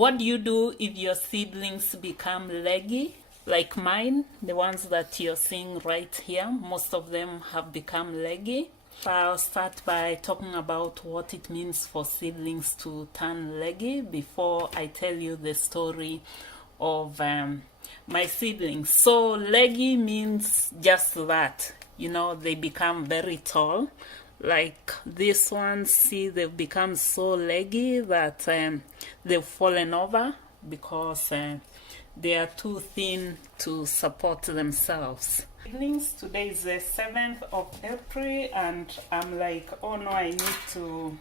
What do you do if your seedlings become leggy? Like mine, the ones that you're seeing right here, most of them have become leggy. I'll start by talking about what it means for seedlings to turn leggy before I tell you the story of my seedlings. So leggy means just that, they become very tall. Like this one, see, they've become so leggy that they've fallen over because they are too thin to support themselves. Today is the 7th of April and I'm like, oh no, I need to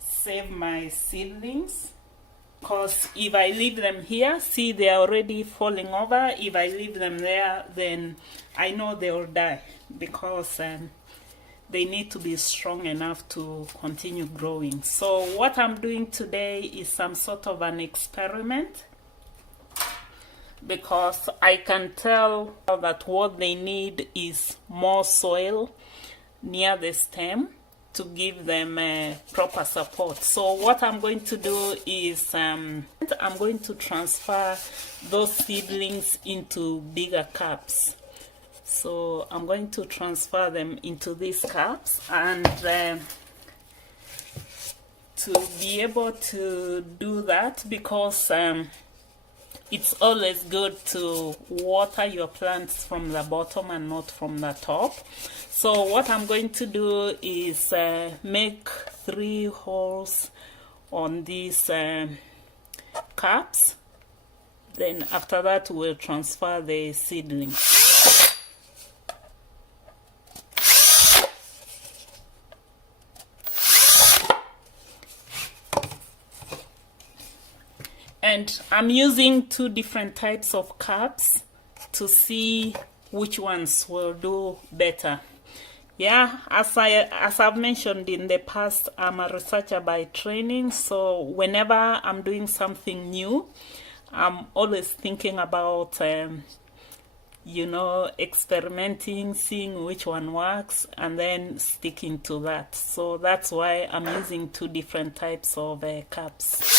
save my seedlings, because if I leave them here, see, they are already falling over. If I leave them there, then I know they will die, because they need to be strong enough to continue growing. So what I'm doing today is some sort of an experiment, because I can tell that what they need is more soil near the stem to give them proper support. So what I'm going to do is I'm going to transfer those seedlings into bigger cups. So I'm going to transfer them into these cups, and to be able to do that, because it's always good to water your plants from the bottom and not from the top. So what I'm going to do is make 3 holes on these cups. Then after that we'll transfer the seedlings. And I'm using 2 different types of cups to see which ones will do better. Yeah, as I've mentioned in the past, I'm a researcher by training, so whenever I'm doing something new, I'm always thinking about experimenting, seeing which one works, and then sticking to that. So that's why I'm using 2 different types of cups.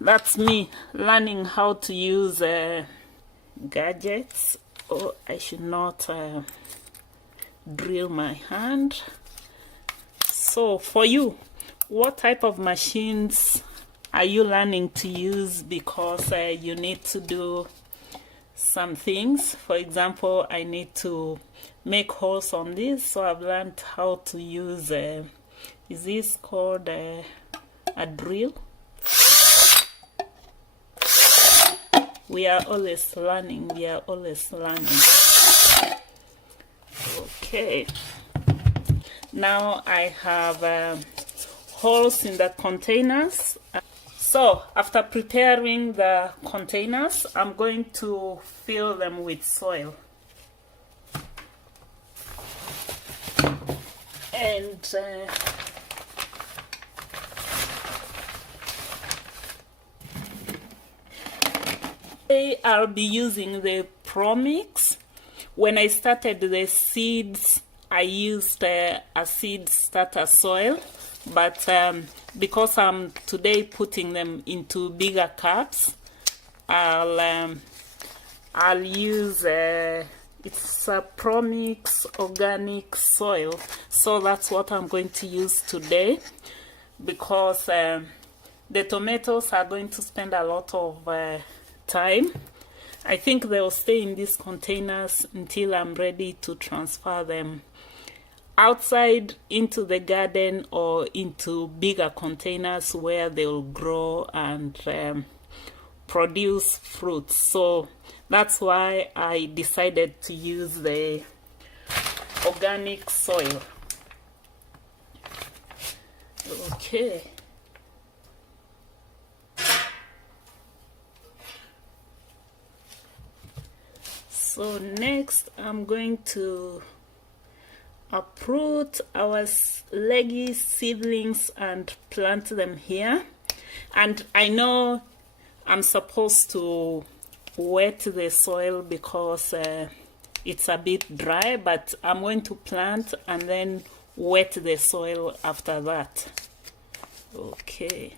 That's me learning how to use gadgets. Oh, I should not drill my hand. So for you, what type of machines are you learning to use? Because you need to do some things. For example, I need to make holes on this, so I've learned how to use is this called a drill? We are always learning. Okay, now I have holes in the containers. So after preparing the containers, I'm going to fill them with soil. And I'll be using the Pro Mix. When I started the seeds, I used a seed starter soil, but because I'm today putting them into bigger cups, I'll use it's a Pro Mix organic soil. So that's what I'm going to use today, because the tomatoes are going to spend a lot of time. I think they'll stay in these containers until I'm ready to transfer them outside into the garden or into bigger containers where they'll grow and produce fruits. So that's why I decided to use the organic soil. Okay. So next I'm going to uproot our leggy seedlings and plant them here. And I know I'm supposed to wet the soil because it's a bit dry, but I'm going to plant and then wet the soil after that. Okay.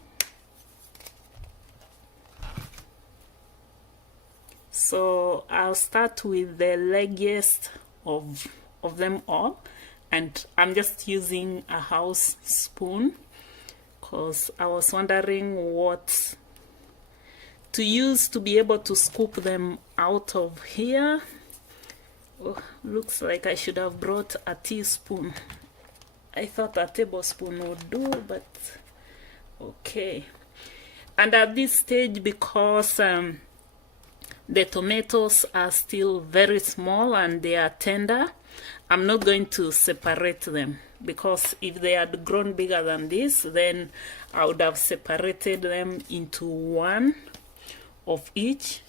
So I'll start with the leggiest of them all, and I'm just using a house spoon because I was wondering what to use to be able to scoop them out of here. Oh, looks like I should have brought a teaspoon. I thought a tablespoon would do, but okay. And at this stage, because the tomatoes are still very small and they are tender, I'm not going to separate them, because if they had grown bigger than this, then I would have separated them into one of each.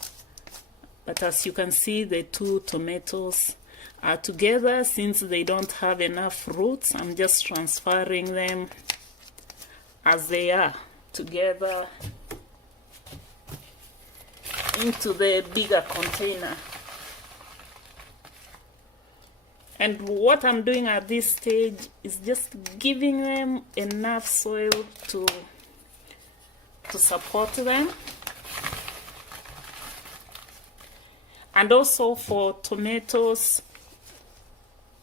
But as you can see, the two tomatoes are together. Since they don't have enough roots, I'm just transferring them as they are together into the bigger container. And what I'm doing at this stage is just giving them enough soil to support them. And also for tomatoes,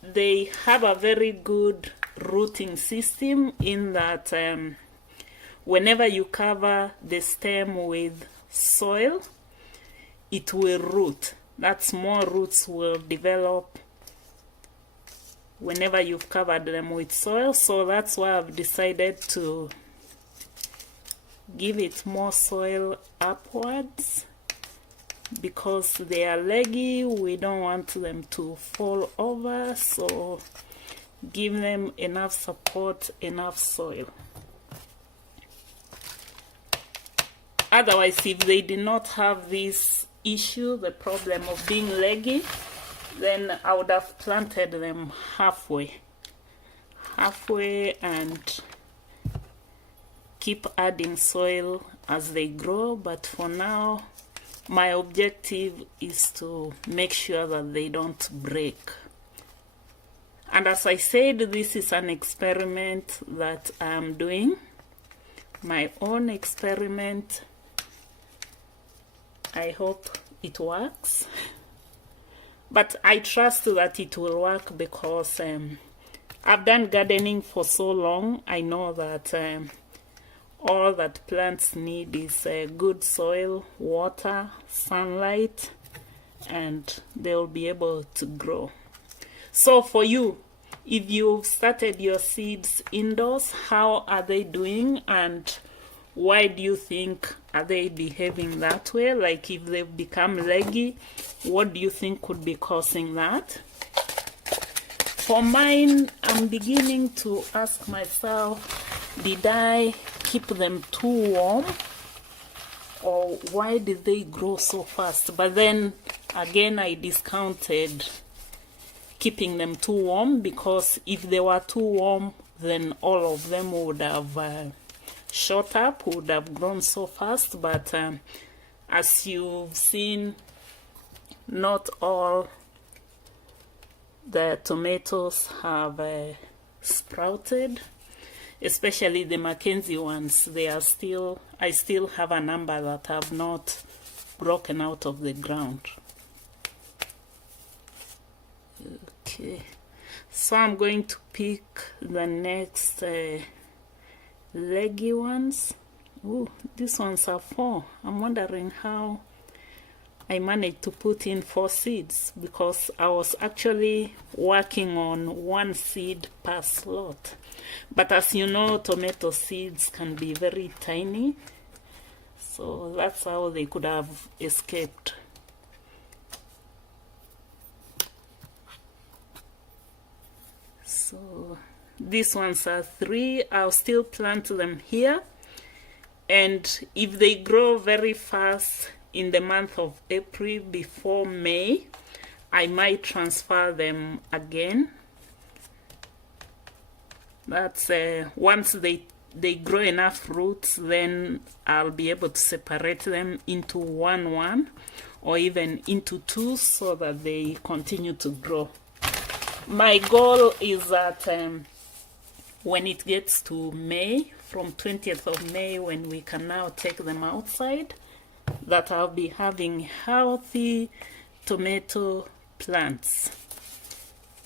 they have a very good rooting system in that whenever you cover the stem with soil, it will root. That's more roots will develop whenever you've covered them with soil. So that's why I've decided to give it more soil upwards, because they are leggy. We don't want them to fall over, so give them enough support, enough soil. Otherwise, if they did not have this issue, the problem of being leggy, then I would have planted them halfway and keep adding soil as they grow. But for now, my objective is to make sure that they don't break. And as I said, this is an experiment that I'm doing, my own experiment. I hope it works, but I trust that it will work, because I've done gardening for so long. I know that all that plants need is good soil, water, sunlight, and they'll be able to grow. So for you, if you've started your seeds indoors, how are they doing, and why do you think are they behaving that way? Like, if they've become leggy, what do you think could be causing that? For mine, I'm beginning to ask myself, did I keep them too warm, or why did they grow so fast? But then again, I discounted keeping them too warm, because if they were too warm, then all of them would have shot up, would have grown so fast. But as you've seen, not all the tomatoes have sprouted, especially the Mackenzie ones. They are still, I still have a number that have not broken out of the ground. Okay, so I'm going to pick the next leggy ones. Ooh, these ones are 4. I'm wondering how I managed to put in 4 seeds, because I was actually working on 1 seed per slot. But as you know, tomato seeds can be very tiny, so that's how they could have escaped. So these ones are 3. I'll still plant them here, and if they grow very fast in the month of April before May, I might transfer them again. That's once they grow enough roots, then I'll be able to separate them into 1 or even into 2, so that they continue to grow. My goal is that when it gets to May, from 20th of May, when we can now take them outside, that I'll be having healthy tomato plants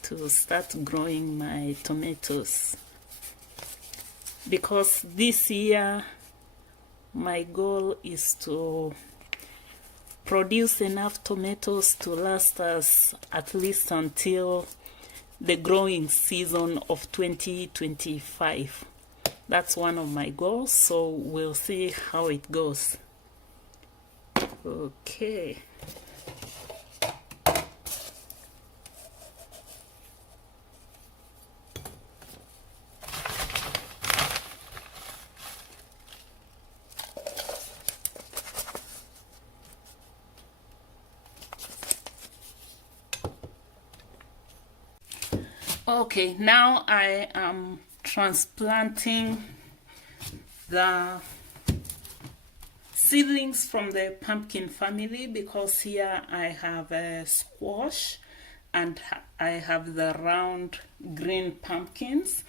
to start growing my tomatoes. Because this year my goal is to produce enough tomatoes to last us at least until the growing season of 2025. That's one of my goals, so we'll see how it goes. Okay. Okay, now I am transplanting the seedlings from the pumpkin family, because here I have a squash and I have the round green pumpkins.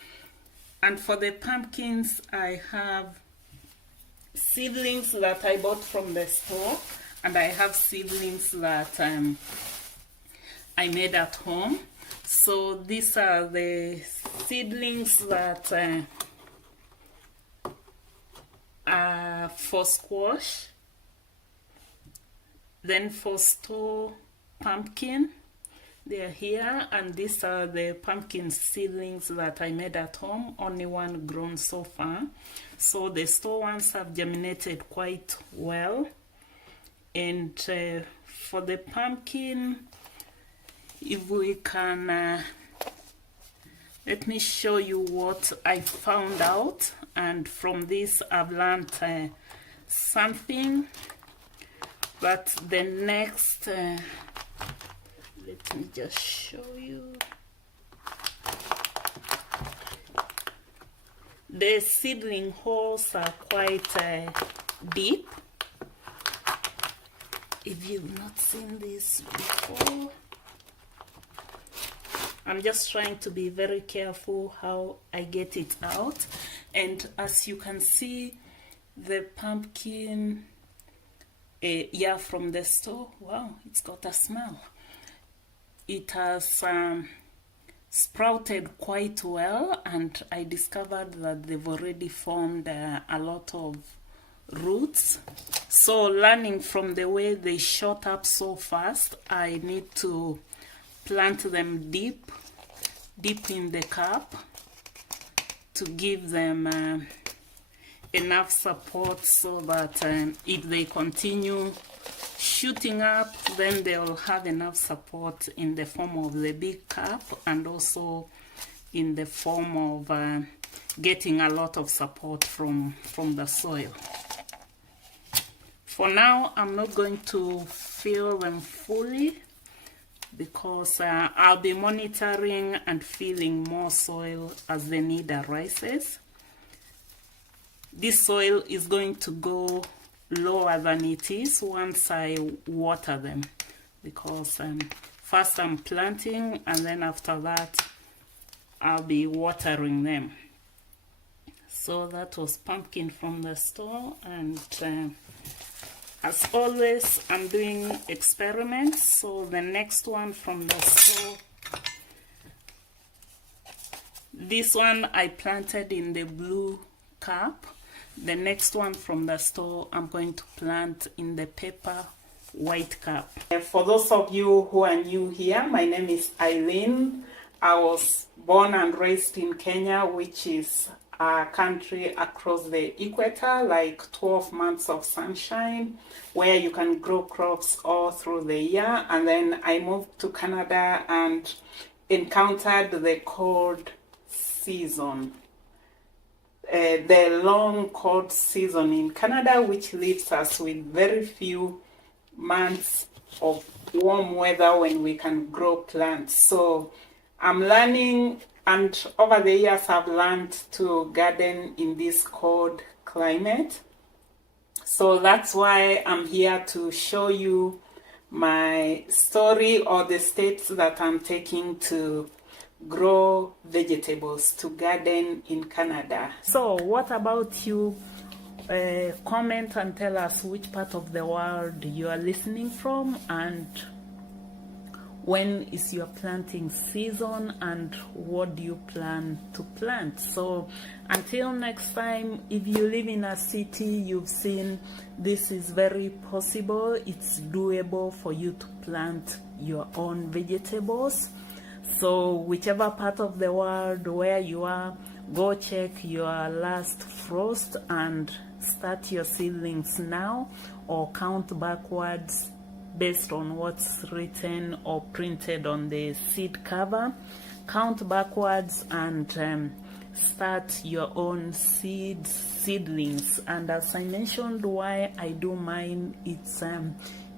And for the pumpkins, I have seedlings that I bought from the store, and I have seedlings that I made at home. So these are the seedlings that are for squash. Then for store pumpkin, they're here, and these are the pumpkin seedlings that I made at home, only one grown so far. So the store ones have germinated quite well. And for the pumpkin, if we can, let me show you what I found out, and from this I've learned something. But the next, let me just show you. The seedling holes are quite deep. If you've not seen this before, I'm just trying to be very careful how I get it out. And as you can see, the pumpkin, yeah, from the store, wow, it's got a smell. It has sprouted quite well, and I discovered that they've already formed a lot of roots. So learning from the way they shot up so fast, I need to plant them deep in the cup to give them enough support, so that if they continue shooting up, then they'll have enough support in the form of the big cup, and also in the form of getting a lot of support from the soil. For now, I'm not going to fill them fully, because I'll be monitoring and filling more soil as the need arises. This soil is going to go lower than it is once I water them, because first I'm planting, and then after that I'll be watering them. So that was pumpkin from the store, and as always, I'm doing experiments. So the next one from the store, this one I planted in the blue cup. The next one from the store, I'm going to plant in the pepper white cup. For those of you who are new here, my name is Eileen. I was born and raised in Kenya, which is a country across the equator, like 12 months of sunshine, where you can grow crops all through the year. And then I moved to Canada and encountered the cold season, the long cold season in Canada, which leaves us with very few months of warm weather when we can grow plants. So I'm learning, and over the years I've learned to garden in this cold climate. So that's why I'm here to show you my story, or the steps that I'm taking to grow vegetables, to garden in Canada. So what about you? Comment and tell us which part of the world you are listening from, and when is your planting season, and what do you plan to plant. So until next time, if you live in a city, you've seen this is very possible. It's doable for you to plant your own vegetables. So whichever part of the world where you are, go check your last frost and start your seedlings now, or count backwards based on what's written or printed on the seed cover. Count backwards and start your own seedlings. And as I mentioned, why I do mine,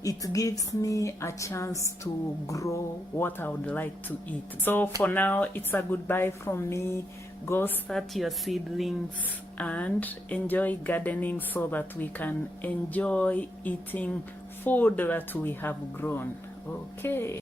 it gives me a chance to grow what I would like to eat. So for now, it's a goodbye from me. Go start your seedlings and enjoy gardening so that we can enjoy eating food that we have grown. Okay.